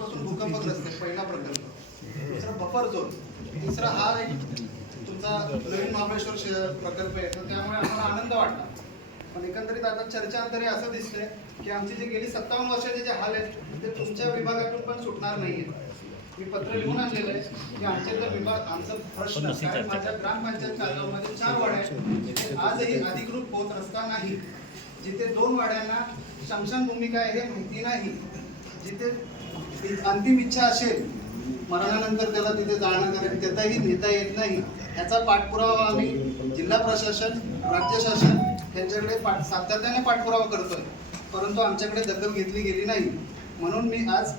पासून भूकंपग्रस्त आहे पहिला प्रकल्प. दुसरा बफर झोन तिसरा हा एक तुमचा नवीन महाबळेश्वर प्रकल्प आहे. तर त्यामुळे आम्हाला आनंद वाटला. पण एकंदरीत आता चर्चांतरी असं दिसतंय की आमची जे गेली सत्तावन्न वर्षाचे जे हाल आहेत ते तुमच्या विभागातून पण सुटणार नाहीये. मी पत्र लिहून आणलेलं आहे की आमचे जर विभाग आमचा प्रश्न कारण माझ्या ग्रामपंचायत कालगावमध्ये चार वाड्या आहेत जिथे आजही अधिकृत पोत रस्ता नाही जिथे दोन वाड्यांना शमशान भूमिका आहे हे माहिती नाही जिथे अंतिम इच्छा असेल मरणानंतर त्याला तिथे जाणं कारण त्याचाही नेता येत नाही. याचा पाठपुरावा आम्ही जिल्हा प्रशासन राज्य शासन यांच्याकडे पाठ सातत्याने पाठपुरावा करतोय. परंतु आमच्याकडे दखल घेतली गेली नाही. म्हणून मी आज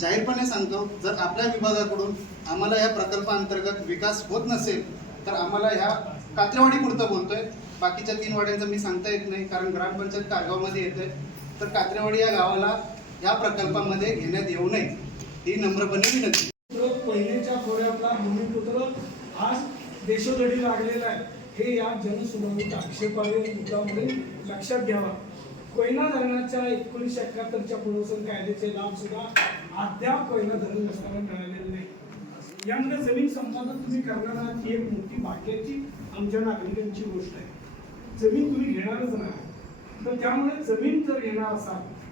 जाहीरपणे सांगतो जर आपल्या विभागाकडून आम्हाला या प्रकल्पाअंतर्गत विकास होत नसेल तर आम्हाला ह्या कात्रेवाडी पुरतं बोलतोय. बाकीच्या तीन वाड्यांचं मी सांगता येत नाही कारण ग्रामपंचायत कारगावमध्ये येते तर कात्रेवाडी या गावाला या प्रकल्पामध्ये घेण्यात येऊ नये. ही नम्रपणे विनंती. पहिलेच्या खोऱ्यातला भूमिपुत्र आज देशोधडी लागलेला आहे. हे या जनसुनावणीत आक्षेपार्ह मुद्दा म्हणून लक्षात घ्यावा. कोयना धरणाच्या एकोणीसशे एकाहत्तरच्या पुनर्वसन कायद्याचे लाभ सुद्धा अद्याप कोयना धरण नसताना मिळालेले नाही. यामध्ये जमीन संपादन तुम्ही करणार आहात ही एक मोठी भाग्याची आमच्या नागरिकांची गोष्ट आहे. जमीन तुम्ही घेणारच नाही. तर त्यामुळे जमीन जर घेणार असाल.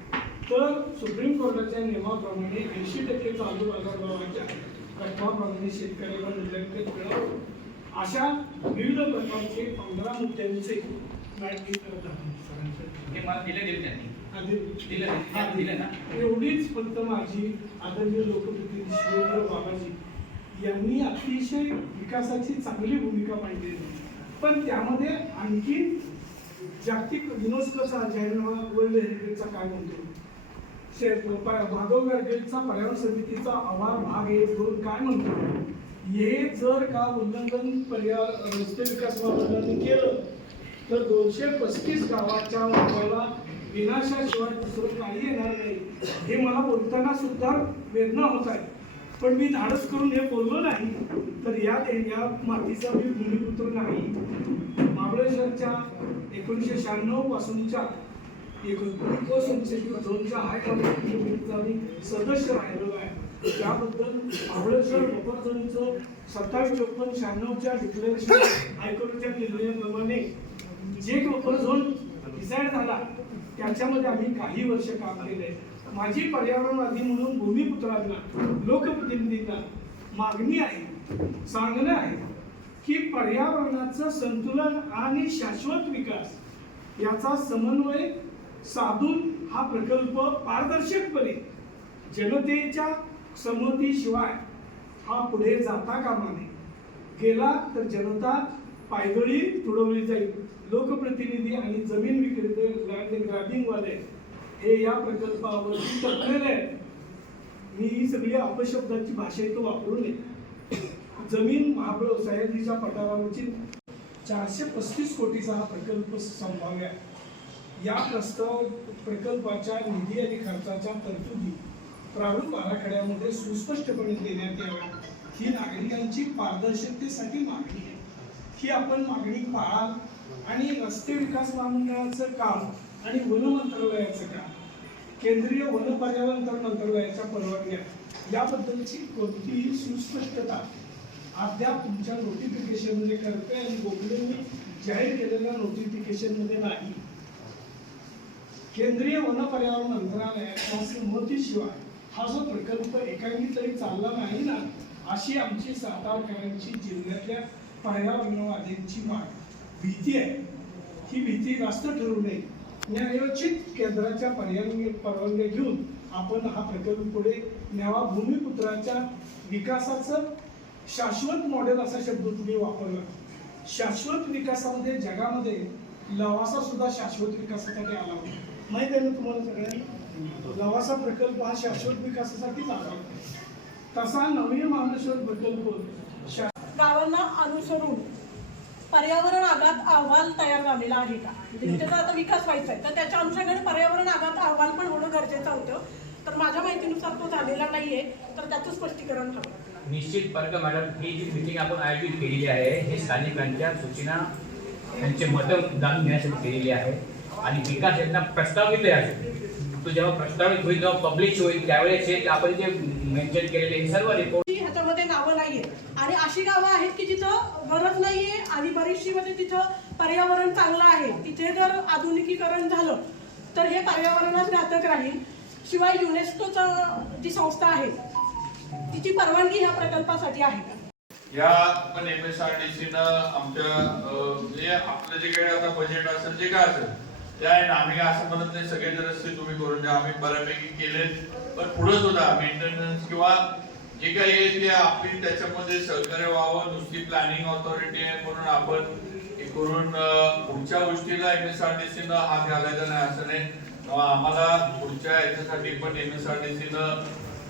तर सुप्रीम कोर्टाच्या नियमाप्रमाणे ऐंशी टक्के चालू बाजारभावाच्या तत्वाप्रमाणे शेतकऱ्याला मूल्यांकन मिळावं अशा विविध प्रकारचे पंधरा मुद्द्यांचे करत आहोत. हे मला दिले त्यांनी? एवढीच फक्त माझी आदरणीय लोकप्रतिनिधी शिवेंद्र बाबाजी यांनी अतिशय विकासाची चांगली भूमिका मांडलेली आहे. पण त्यामध्ये आणखी जागतिक युनेस्कोचा जाहीरनामा वर्ल्ड हेरिटेजचा काय म्हणतो भागव गाडगेलचा पर्यावरण समितीचा आवार भाग एक दोन काय म्हणतो? हे जर का उल्लंघन पर्याय रस्ते विकास महामंडळाने केलं तर दोनशे पस्तीस गावाच्या लोकांना विनाशाशिवाय दुसरं काही येणार नाही. हे मला बोलताना सुद्धा वेदना होत आहे. पण मी धाडस करून हे बोललो नाही तर या या मातीचा मी भूमिपुत्र नाही. महाबळेश्वरच्या एकोणीसशे शहाण्णव पासूनच्या एक इको सेन्सिटिव्ह झोनच्या हाय कमिटीचा सदस्य राहिलेलो आहे. त्याबद्दल महाबळेश्वर बफर सत्तावीस चोपन्न शहाण्णवच्या डिक्लेरेशन हायकोर्टाच्या निर्णयाप्रमाणे जे बफर झोन डिसाईड झाला त्याच्यामध्ये आम्ही काही वर्ष काम केलंय. माझी पर्यावरणवादी म्हणून भूमिपुत्रांना लोकप्रतिनिधींना मागणी आहे सांगणं आहे की पर्यावरणाचं संतुलन आणि शाश्वत विकास याचा समन्वय साधून हा प्रकल्प पारदर्शकपणे जनतेच्या संमतीशिवाय हा पुढे जाता कामा नये. गेला तर जनता पायदळी तुडवली जाईल. लोकप्रतिनिधी आणि जमीन विक्रेते लँड ग्रॅबिंगवाले हे या प्रकल्पावर तटलेले आहेत. मी ही सगळी अपशब्दाची भाषा इथं वापरू नये. जमीन महाबळ सह्याद्रीच्या पठारावरची चारशे पस्तीस कोटीचा हा प्रकल्प संभाव्य आहे. या प्रस्ताव प्रकल्पाच्या निधी आणि खर्चाच्या तरतुदी प्रारूप आराखड्यामध्ये सुस्पष्टपणे देण्यात याव्या ही नागरिकांची पारदर्शकतेसाठी मागणी आहे. ही आपण मागणी पाळाल आणि रस्ते विकास महामंडळाचं काम आणि वन मंत्रालयाचं काम केंद्रीय वन पर्यावरण मंत्रालयाच्या परवानग्या याबद्दलची कोणतीही सुस्पष्टता अद्याप तुमच्या नोटिफिकेशनमध्ये करते आणि गोखलेंनी जाहीर केलेल्या नोटिफिकेशनमध्ये नाही. केंद्रीय वन पर्यावरण मंत्रालयाच्या संमतीशिवाय हा जो प्रकल्प एकांगी तरी चालला नाही ना अशी आमची सातारकरांची जिल्ह्यातल्या पर्यावरणवाद्यांची माग भीती आहे. ही भीती जास्त ठरू नये. न्यायोचित केंद्राच्या परवानगी परवानग्या घेऊन आपण हा प्रकल्प पुढे न्यावा. भूमिपुत्राच्या विकासाचं शाश्वत मॉडेल असा शब्द तुम्ही वापरला. शाश्वत विकासामध्ये जगामध्ये लवासा सुद्धा शाश्वत विकासासाठी आला होता. माहीत आहे ना तुम्हाला सगळ्यांना? लवासा प्रकल्प हा शाश्वत विकासासाठीच आला होता तसा नवीन महाबळेश्वर प्रकल्प शा गावांना अनुसरून पर्यावरण आघात अहवाल तयार झालेला आहे का? म्हणजे त्याचा आता विकास व्हायचा आहे. तर त्याच्या अनुषंगाने पर्यावरण आघात अहवाल पण होणं गरजेचं होतं. तर माझ्या माहितीनुसार तो झालेला नाहीये. तर त्याचं स्पष्टीकरण हवं. निश्चित वर्ग मॅडम ही जी मिटिंग आपण आयोजित केलेली आहे ही स्थानिकांच्या सूचना त्यांचे मतं जाणून घेण्यासाठी केलेली आहे. आणि विकास योजना प्रस्तावित आहे तो जेव्हा प्रस्तावित होईल जेव्हा पब्लिश होईल त्यावेळेस हे आपण जे मेन्शन केलेले हे सर्व रिपोर्ट ह्याच्यामध्ये नावं नाहीये आणि अशी गावं आहेत की जिथं गरज नाहीये आणि बरीचशी मध्ये तिथं पर्यावरण चांगलं आहे. तिथे जर आधुनिकीकरण झालं तर हे पर्यावरणास घातक राहील. शिवाय युनेस्कोचं जी संस्था आहे तिची परवानगी ह्या प्रकल्पासाठी आहे. का या पण M S R D C न आमच्या म्हणजे आपलं जे काही आता बजेट असेल जे काय असेल ते आहे ना आम्ही असं म्हणत नाही सगळे जर रस्ते तुम्ही करून द्या. आम्ही बऱ्यापैकी केलेत पण पुढे सुद्धा मेंटेनन्स किंवा जे काही आहे ते आपली त्याच्यामध्ये सहकार्य व्हावं. नुसती प्लॅनिंग ऑथॉरिटी आहे म्हणून आपण हे करून पुढच्या गोष्टीला M S R D C न हात घालायचा नाही असं नाही. आम्हाला पुढच्या याच्यासाठी पण M S R D C न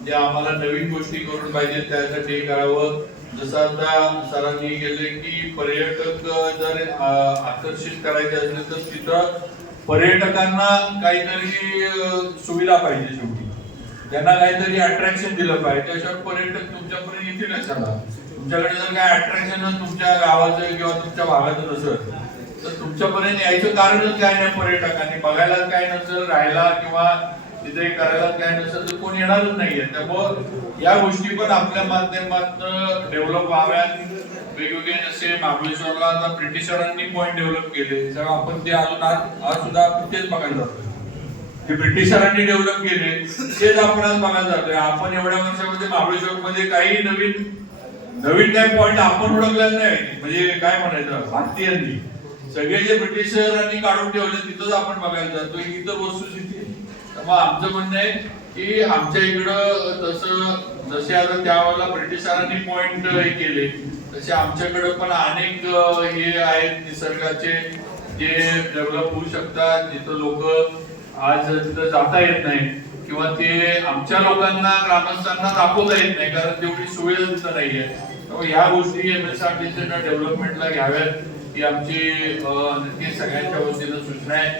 जे आम्हाला नवीन गोष्टी करून पाहिजे त्यासाठी करावं. जसं आता सरांनी गेले की पर्यटक जर आकर्षित करायचे असले तर तिथं पर्यटकांना काहीतरी सुविधा पाहिजे शेवटी. त्यांना काहीतरी अट्रॅक्शन दिलं पाहिजे. त्याच्यावर पर्यटक तुमच्यापर्यंत येतील कशाला तुमच्याकडे जर काय अट्रॅक्शन तुमच्या गावाचं किंवा तुमच्या भागाचं नसेल तर तुमच्यापर्यंत यायचं कारणच काय नाही पर्यटकांनी. बघायला काय नसेल राहायला किंवा तिथे करायला काय नसेल तर कोण येणारच नाहीये. त्यामुळं या गोष्टी पण आपल्या माध्यमात डेव्हलप व्हाव्यात. वेगवेगळे जसे महाबळेश्वरला आता ब्रिटिशरांनी पॉईंट डेव्हलप केले जर आपण ते अजून आज आज सुद्धा आपण तेच बघायला जातोय. हे ब्रिटिशरांनी डेव्हलप केले तेच आपण आज बघायला जातोय. आपण एवढ्या वर्षामध्ये महाबळेश्वर मध्ये काही नवीन नवीन काय पॉईंट आपण ओळखलेला नाही. म्हणजे काय म्हणायचं? भारतीयांनी. सगळे जे ब्रिटिशरांनी काढून ठेवले तिथंच आपण बघायला जातो इथं वस्तुस्थिती मग आमचं म्हणणं आहे की आमच्या इकडं तसं जसे आता त्यावेळेला ब्रिटिशरांनी पॉईंट हे केले तसे आमच्याकडे पण अनेक हे आहेत निसर्गाचे जे डेव्हलप होऊ शकतात. जिथं लोक आज तिथं जाता येत नाही किंवा ते आमच्या लोकांना ग्रामस्थांना दाखवता येत नाही कारण तेवढी सुविधा तिथं नाहीये. त्यामुळे ह्या गोष्टी एम एस आर टी डेव्हलपमेंटला घ्याव्यात ही आमची नक्की सगळ्यांच्या वतीनं सूचना आहे.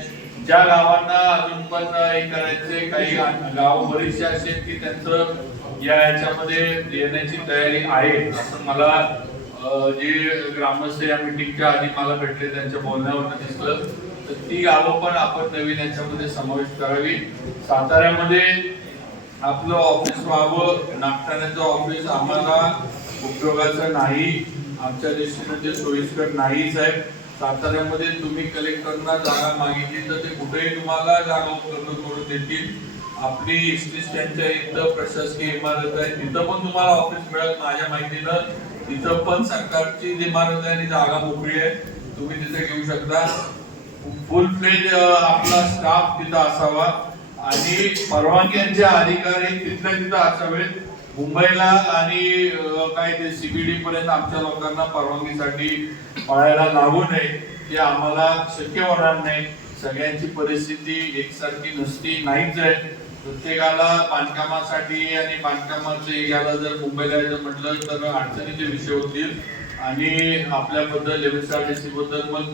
ज्या गावांना अजून पण हे करायचे काही गाव बरेचसे असे आहेत की त्यांचं या याच्यामध्ये येण्याची तयारी आहे असं मला जे ग्रामस्थ या मिटिंगच्या आधी मला भेटले त्यांच्या बोलण्यावर दिसलं. तर ती गावं पण आपण नवीन याच्यामध्ये समावेश करावी. साताऱ्यामध्ये आपलं ऑफिस व्हावं नागठाण्याचं ऑफिस आम्हाला उपयोगाचं नाही. आमच्या दृष्टीनं ते सोयीस्कर नाही साहेब साताऱ्यामध्ये तुम्ही कलेक्टरना जागा मागितली तर ते कुठेही तुम्हाला जागा उपलब्ध करून देतील. आपली एस टी स्टँडच्या इथं प्रशासकीय इमारत आहे. तिथं पण तुम्हाला ऑफिस मिळत माझ्या माहितीनं. तिथं पण सरकारची इमारत आहे आणि जागा मोकळी आहे तुम्ही तिथे घेऊ शकता. फुल फ्लेज आपला स्टाफ तिथं असावा. आणि परवानग्यांचे अधिकारी तिथल्या तिथं असावेत मुंबईला आणि काय ते सीबीडी पर्यंत आमच्या लोकांना परवानगीसाठी पळायला लागू नये हे आम्हाला शक्य होणार नाही. सगळ्यांची परिस्थिती एकसारखी नसती नाहीच आहे. प्रत्येकाला बांधकामासाठी आणि बांधकामाचे याला जर मुंबईला यायचं म्हटलं तर अडचणीचे विषय होतील. आणि आपल्याबद्दल एमएसआरटीसी बद्दल मग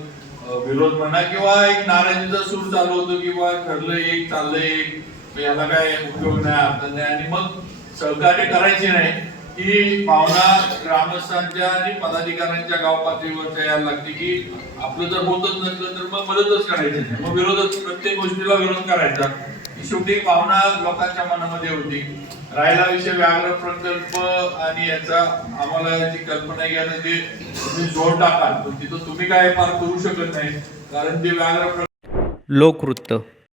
विरोध म्हणा किंवा एक नाराजीचा सूर चालू होतो किंवा ठरलं एक चाललंय एक याला काय उपयोग नाही अर्थ नाही. आणि मग सहकार्य करायचे नाही. ही भावना ग्रामस्थांच्या आणि पदाधिकाऱ्यांच्या गाव पातळीवरच्या यायला लागते की आपलं जर होतच नसलं तर मग मदतच करायची नाही. मग विरोधच प्रत्येक गोष्टीला विरोध करायचा. ही शेवटी भावना लोकांच्या मनामध्ये होती. राहिला विषय व्याघ्र प्रकल्प आणि याचा आम्हाला याची कल्पना घ्यायला ते तुम्ही जोर टाकाल पण तिथं तुम्ही काय फार करू शकत नाही. कारण ते व्याघ्र लोकवृत्त.